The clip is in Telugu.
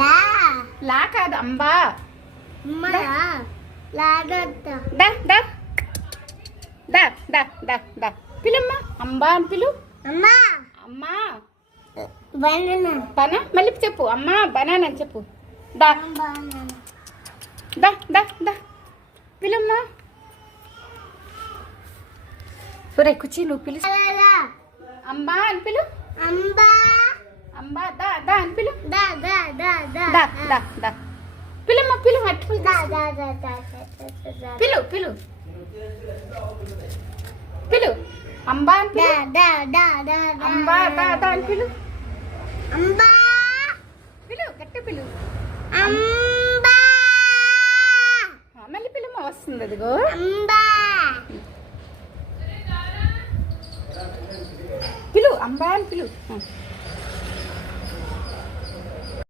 లా లా కాదు అంబా. దా దా దా దా దా దా పిలమ్మా అంబా అని పిలు. అమ్మా అమ్మా బనానా బనా మళ్ళీ చెప్పు అమ్మా బనానా అని చెప్పు. దా బనానా దా దా దా పిలమ్మా. ఒరే కుచి నువ్వు పిలు. అంబా అని పిలు. అంబా అంబా దా దా అని పిలు. దా దా దా దా దా దా దా పిలమ్మా పిలు అట్టు దా దా దా దా దా పిలు పిలు పిలు అంబా అని పిలు. దా దా దా అంబా దా దా అని పిలు. అంబా పిలు గట్టి పిలు. అంబా మళ్ళీ పిలమ్మా వస్తుంది అదిగో. అంబా పిలు అంబా అని పిలు.